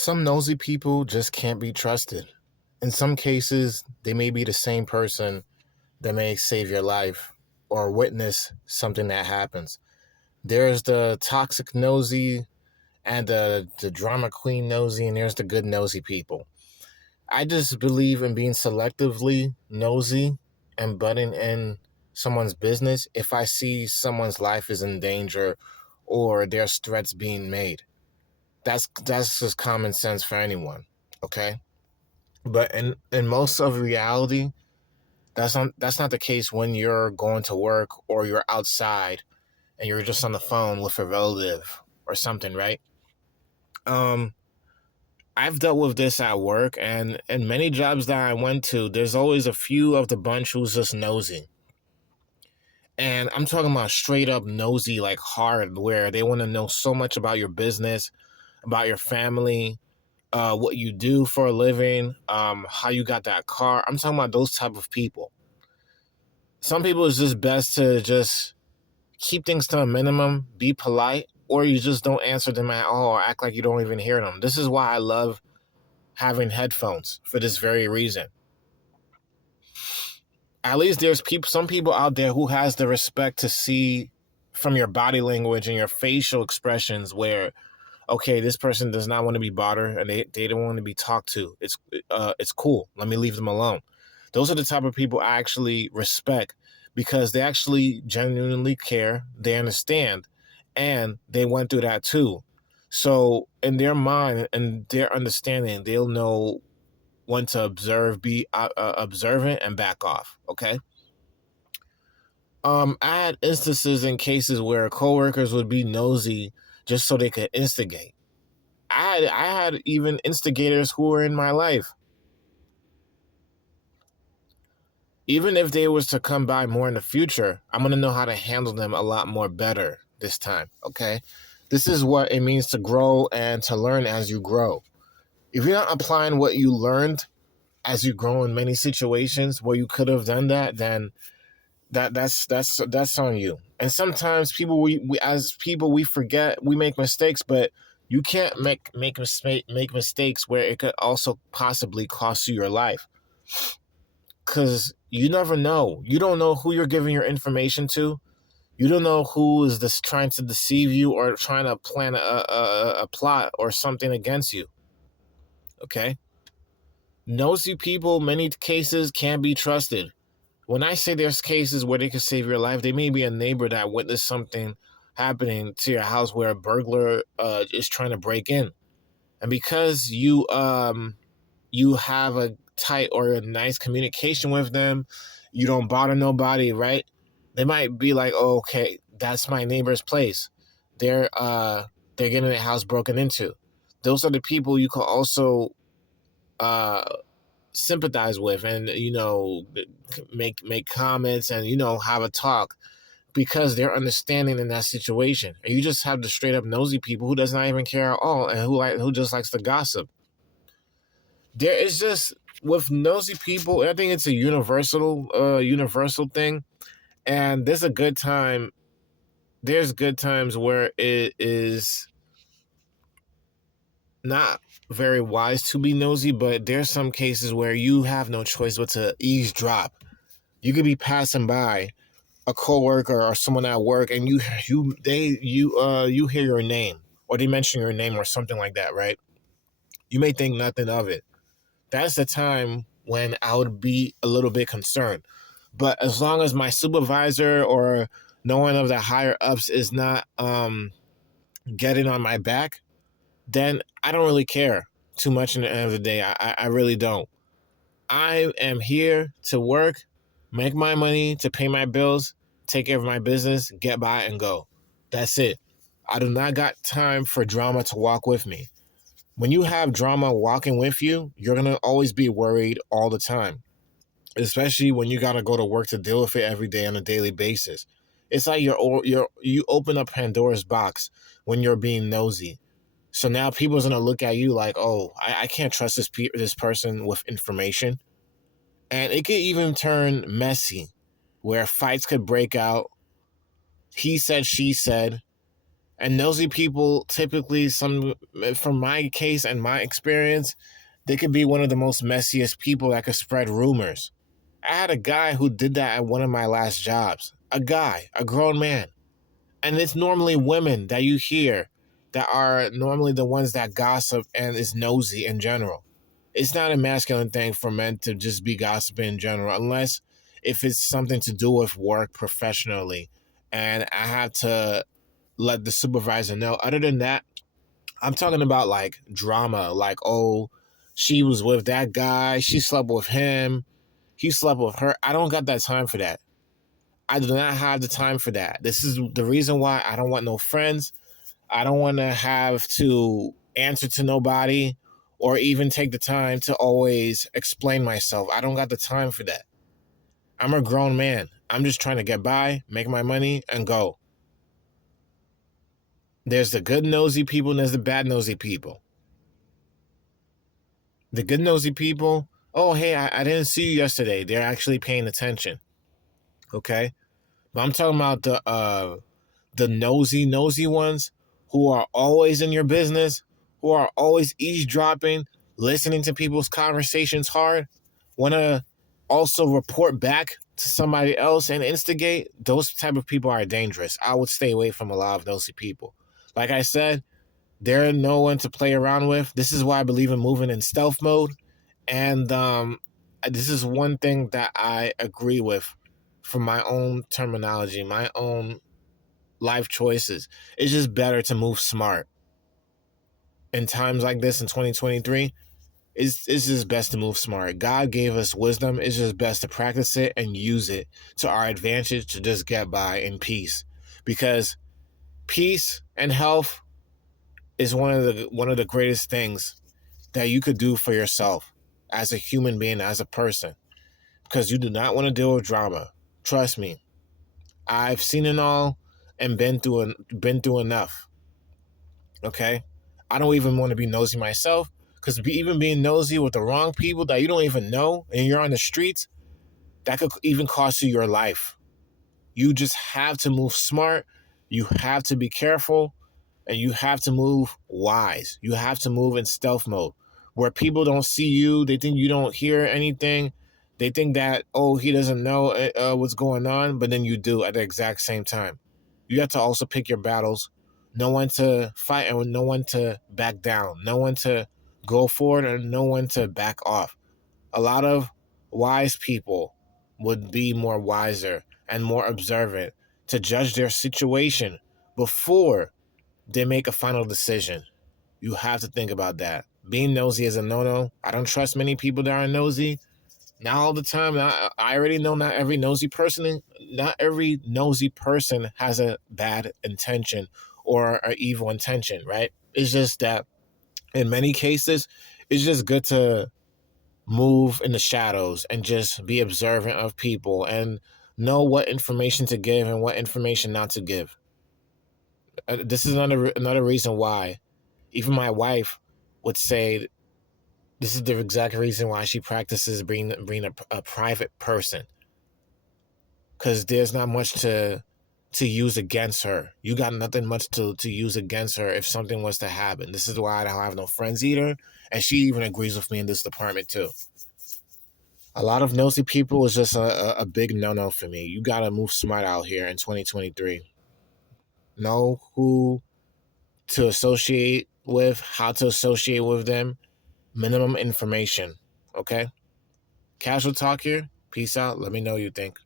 Some nosy people just can't be trusted. In some cases, they may be the same person that may save your life or witness something that happens. There's the toxic nosy and the drama queen nosy, and there's the good nosy people. I just believe in being selectively nosy and butting in someone's business if I see someone's life is in danger or there's threats being made. That's just common sense for anyone, okay? But in most of reality, that's not the case when you're going to work or you're outside and you're just on the phone with a relative or something, right? Um, I've dealt with this at work, and in many jobs that I went to, there's always a few of the bunch who's just nosy. And I'm talking about straight up nosy, like hard, where they want to know so much about your business, about your family, what you do for a living, how you got that car. I'm talking about those type of people. Some people it's just best to just keep things to a minimum, be polite, or you just don't answer them at all or act like you don't even hear them. This is why I love having headphones for this very reason. At least there's some people out there who has the respect to see from your body language and your facial expressions where okay, this person does not want to be bothered and they don't want to be talked to. It's cool. Let me leave them alone. Those are the type of people I actually respect because they actually genuinely care, they understand, and they went through that too. So in their mind and their understanding, they'll know when to observe, be observant, and back off. Okay. I had instances in cases where coworkers would be nosy just so they could instigate. I had even instigators who were in my life. Even if they was to come by more in the future, I'm gonna know how to handle them a lot more better this time. Okay, this is what it means to grow and to learn as you grow. If you're not applying what you learned as you grow in many situations where you could have done that, then that's on you. And sometimes people we as people we forget we make mistakes, but you can't make mistakes where it could also possibly cost you your life because you never know. You don't know who you're giving your information to. You don't know who is this trying to deceive you or trying to plan a plot or something against you. Okay, nosy people many cases can't be trusted. When I say there's cases where they could save your life, they may be a neighbor that witnessed something happening to your house where a burglar is trying to break in, and because you have a tight or a nice communication with them, you don't bother nobody, right? They might be like, oh, okay, that's my neighbor's place. They're getting their house broken into. Those are the people you can also uh sympathize with and make comments and have a talk because they're understanding in that situation. And you just have the straight up nosy people who does not even care at all and who just likes to gossip. There is just with nosy people, I think it's a universal thing. And there's good times where it is not very wise to be nosy, but there's some cases where you have no choice but to eavesdrop. You could be passing by a coworker or someone at work, and you hear your name or they mention your name or something like that, right? You may think nothing of it. That's the time when I would be a little bit concerned. But as long as my supervisor or no one of the higher ups is not getting on my back, then I don't really care too much. In the end of the day, I really don't. I am here to work, make my money, to pay my bills, take care of my business, get by and go. That's it. I do not got time for drama to walk with me. When you have drama walking with you, you're going to always be worried all the time, especially when you got to go to work to deal with it every day on a daily basis. It's like you open up Pandora's box when you're being nosy. So now people's going to look at you like, oh, I can't trust this person with information. And it could even turn messy where fights could break out. He said, she said, And nosy people typically, some from my case and my experience, they could be one of the most messiest people that could spread rumors. I had a guy who did that at one of my last jobs. A guy, a grown man. And it's normally women that you hear that are normally the ones that gossip and is nosy in general. It's not a masculine thing for men to just be gossiping in general, unless if it's something to do with work professionally. And I have to let the supervisor know. Other than that, I'm talking about like drama, like, oh, she was with that guy, she slept with him, he slept with her. I don't got that time for that. I do not have the time for that. This is the reason why I don't want no friends. I don't want to have to answer to nobody or even take the time to always explain myself. I don't got the time for that. I'm a grown man. I'm just trying to get by, make my money, and go. There's the good nosy people and there's the bad nosy people. The good nosy people, oh, hey, I didn't see you yesterday. They're actually paying attention. Okay? But I'm talking about the nosy ones who are always in your business, who are always eavesdropping, listening to people's conversations hard, want to also report back to somebody else and instigate. Those type of people are dangerous. I would stay away from a lot of nosy people. Like I said, they're no one to play around with. This is why I believe in moving in stealth mode. And this is one thing that I agree with from my own terminology, my own life choices. It's just better to move smart. In times like this in 2023, it's just best to move smart. God gave us wisdom. It's just best to practice it and use it to our advantage to just get by in peace. Because peace and health is one of the greatest things that you could do for yourself as a human being, as a person. Because you do not want to deal with drama. Trust me. I've seen it all and been through enough. Okay? I don't even want to be nosy myself because even being nosy with the wrong people that you don't even know and you're on the streets, that could even cost you your life. You just have to move smart. You have to be careful and you have to move wise. You have to move in stealth mode where people don't see you. They think you don't hear anything. They think that, oh, he doesn't know what's going on, but then you do at the exact same time. You have to also pick your battles. Know when to fight and know when to back down. Know when to go forward and know when to back off. A lot of wise people would be more wiser and more observant to judge their situation before they make a final decision. You have to think about that. Being nosy is a no-no. I don't trust many people that are nosy. Not all the time. I already know not every nosy person has a bad intention or an evil intention, right? It's just that in many cases, it's just good to move in the shadows and just be observant of people and know what information to give and what information not to give. This is another reason why even my wife would say this is the exact reason why she practices being a private person, because there's not much to use against her. You got nothing much to use against her if something was to happen. This is why I don't have no friends either, and she even agrees with me in this department too. A lot of nosy people is just a big no-no for me. You gotta move smart out here in 2023. Know who to associate with, how to associate with them, minimum information. Okay? Casual talk here. Peace out. Let me know what you think.